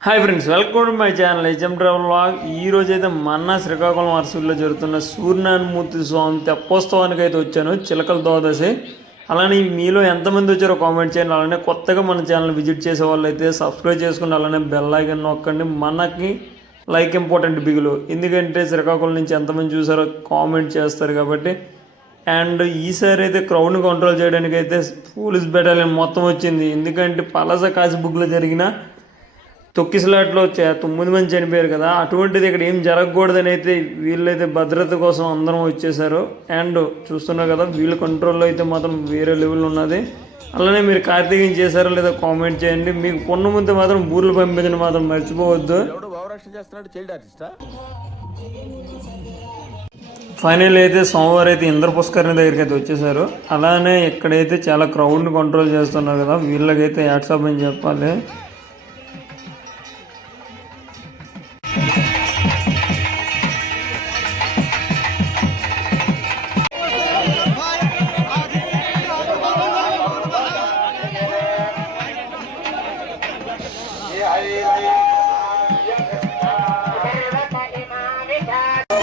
Hi friends welcome to my channel HM travel vlog ఈ రోజు అయితే మన్నా శ్రీకాకుళం అరసూరులో జరుగుతున్న సూర్యనారాయణమూర్తి స్వామి తెప్పోత్సవానికి అయితే వచ్చాను చిలకల ద్వాదశి. అలానే మీలో ఎంతమంది వచ్చారో కామెంట్ చేయండి. అలానే కొత్తగా మన ఛానల్ విజిట్ చేసే వాళ్ళు అయితే సబ్స్క్రైబ్ చేసుకుని అలానే బెల్ ఐకన్ నొక్కండి. మనకి లైక్ ఇంపార్టెంట్ బిగులు. ఎందుకంటే శ్రీకాకుళం నుంచి ఎంతమంది చూసారో కామెంట్ చేస్తారు కాబట్టి అండ్ ఈసారి అయితే క్రౌడ్ని కంట్రోల్ చేయడానికి అయితే పోలీస్ బెటాలియన్ మొత్తం వచ్చింది. ఎందుకంటే పలాస కాశీబుక్లో జరిగిన తొక్కిసలాట్లో చే- తొమ్మిది మంది చనిపోయారు కదా. అటువంటిది ఇక్కడ ఏం జరగకూడదని అయితే వీళ్ళైతే భద్రత కోసం అందరం వచ్చేసారు. అండ్ చూస్తున్నారు కదా వీళ్ళ కంట్రోల్లో అయితే మాత్రం వేరే లెవెల్ ఉన్నది. అలానే మీరు కార్తీకం చేశారో లేదో కామెంట్ చేయండి. మీకు పొన్నముంతే మాత్రం బూర్లు పంపించడం మాత్రం మర్చిపోవద్దు. ఫైనల్ అయితే సోమవారం అయితే ఇంద్ర పుష్కరిణి దగ్గరికి అయితే వచ్చేసారు. అలానే ఇక్కడైతే చాలా క్రౌడ్ని కంట్రోల్ చేస్తున్నారు కదా. వీళ్ళకైతే యాడ్స్ అని చెప్పాలి.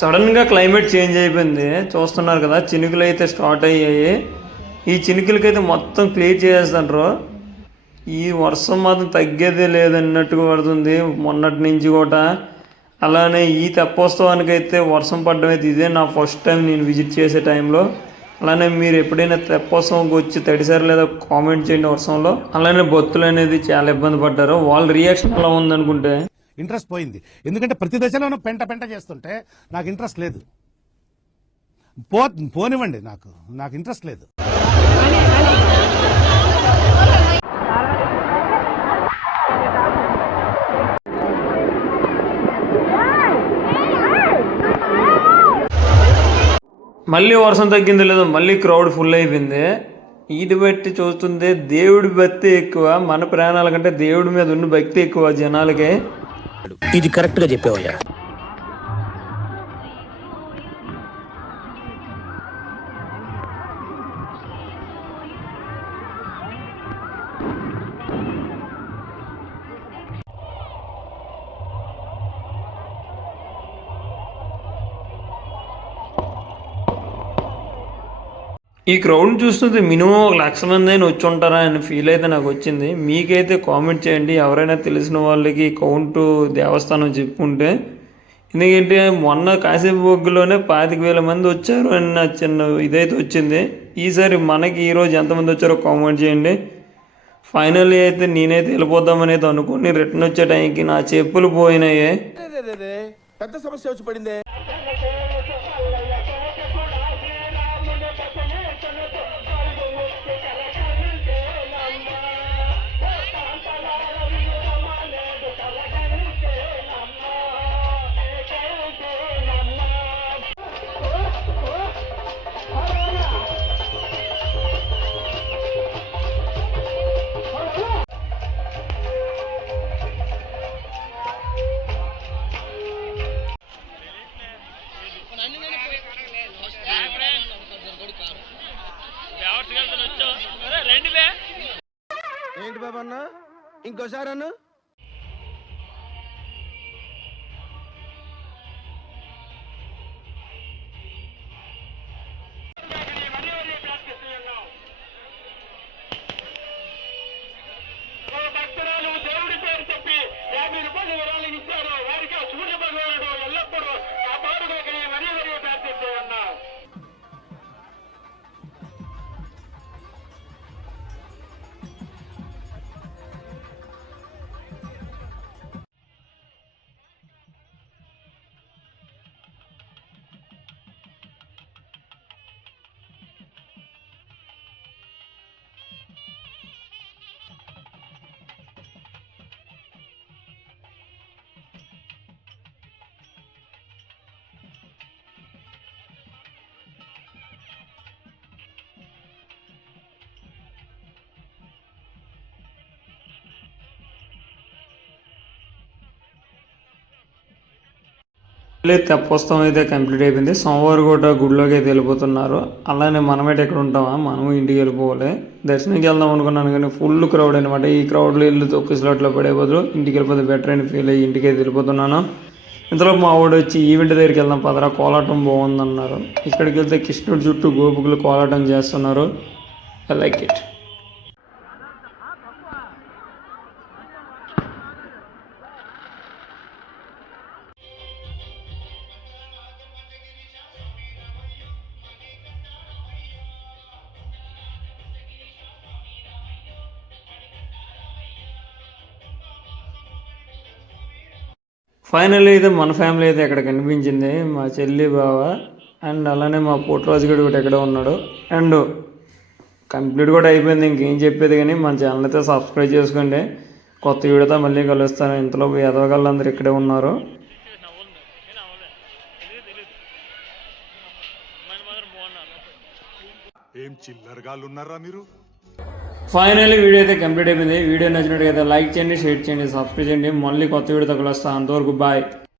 సడన్గా క్లైమేట్ చేంజ్ అయిపోయింది. చూస్తున్నారు కదా చినుకులు అయితే స్టార్ట్ అయ్యాయి. ఈ చినుకులకైతే మొత్తం క్లియర్ చేసేస్తారు ఈ వర్షం మాత్రం తగ్గేదే లేదన్నట్టుగా పడుతుంది. మొన్నటి నుంచి కూడా. అలానే ఈ తెప్పోత్సవానికి అయితే వర్షం పడడం అయితే ఇదే నా ఫస్ట్ టైం నేను విజిట్ చేసే టైంలో అలానే మీరు ఎప్పుడైనా తెప్పోత్సవంకి వచ్చి తడిసారు లేదా కామెంట్ చేయండి వర్షంలో. అలానే బొత్తులు అనేది చాలా ఇబ్బంది పడ్డారు. వాళ్ళ రియాక్షన్ ఎలా ఉందనుకుంటే. ఇంట్రెస్ట్ పోయింది. ఎందుకంటే ప్రతి దశలోనూ పెంట పెంట చేస్తుంటే నాకు ఇంట్రెస్ట్ లేదు. పో పోనివ్వండి నాకు. నాకు ఇంట్రెస్ట్ లేదు. మళ్ళీ వర్షం తగ్గింది లేదు మళ్ళీ క్రౌడ్ ఫుల్ అయిపోయింది. ఈటి బట్టి చూస్తుంటే దేవుడి భక్తి ఎక్కువ మన ప్రాణాల కంటే దేవుడి మీద ఉన్న భక్తి ఎక్కువ జనాలకి. ఇది కరెక్ట్గా చెప్పావయ్యా. ఈ క్రౌడ్ చూస్తుంటే మినిమం ఒక లక్ష మంది అయినా వచ్చి ఉంటారా అని ఫీల్ అయితే నాకు వచ్చింది. మీకైతే కామెంట్ చేయండి. ఎవరైనా తెలిసిన వాళ్ళకి కౌంట్ దేవస్థానం చెప్పుకుంటే. ఎందుకంటే మొన్న కాశీబొగ్గులోనే పాతిక వేల మంది వచ్చారు అని నా చిన్న ఇదైతే వచ్చింది. ఈసారి మనకి ఈరోజు ఎంతమంది వచ్చారో కామెంట్ చేయండి. ఫైనల్లీ అయితే నేనైతే వెళ్ళిపోదామని అయితే అనుకుని రిటర్న్ వచ్చే టైంకి నా చెప్పులు పోయినాయే. పెద్ద సమస్య వచ్చి పడిందే. ఏంటి బాబు అన్న? ఇంకోసారి అన్న? తెప్పోత్సవం అయితే కంప్లీట్ అయిపోయింది. సోమవారం కూడా గుడిలోకి అయితే వెళ్ళిపోతున్నారు. అలానే మనమైతే ఎక్కడ ఉంటామా? మనము ఇంటికి వెళ్ళిపోవాలి. దర్శనంకి వెళ్దాం అనుకున్నాను కానీ ఫుల్ క్రౌడ్ అనమాట ఈ క్రౌడ్లో ఇల్లు తొక్కి స్లాట్లో పడే బదులు ఇంటికి వెళ్ళిపోతే బెటర్ అని ఫీల్ అయ్యి ఇంటికి అయితే వెళ్ళిపోతున్నాను. ఇంతలో మా వాడు వచ్చి ఈవెంట్ దగ్గరికి వెళ్దాం పదరా కోలాటం బాగుందన్నారు. ఇక్కడికి వెళ్తే కృష్ణుడి చుట్టూ గోపుకులు కోలాటం చేస్తున్నారు. ఐ లైక్ ఇట్ ఫైనల్లీ అయితే మన ఫ్యామిలీ అయితే ఇక్కడ కనిపించింది. మా చెల్లి బావ అండ్ అలానే మా పుట్టరాజు గడు కూడా ఎక్కడ ఉన్నాడు. అండ్ కంప్లీట్ కూడా అయిపోయింది. ఇంకేం చెప్పేది కానీ మన ఛానల్ అయితే సబ్స్క్రైబ్ చేసుకోండి. కొత్త వీడియోతో మళ్ళీ కలుస్తాను. ఇంతలో ఎదవగాళ్ళందరూ ఇక్కడే ఉన్నారు. ఏం చిల్లరగాళ్ళు ఉన్నారా మీరు? ఫైనల్లీ వీడియో అయితే కంప్లీట్ అయిపోయింది. వీడియో నచ్చినట్టుగా లైక్ చేయండి షేర్ చేయండి సబ్స్క్రైబ్ చేయండి. మళ్ళీ కొత్త వీడియోతో వస్తా అంతవరకు బాయ్.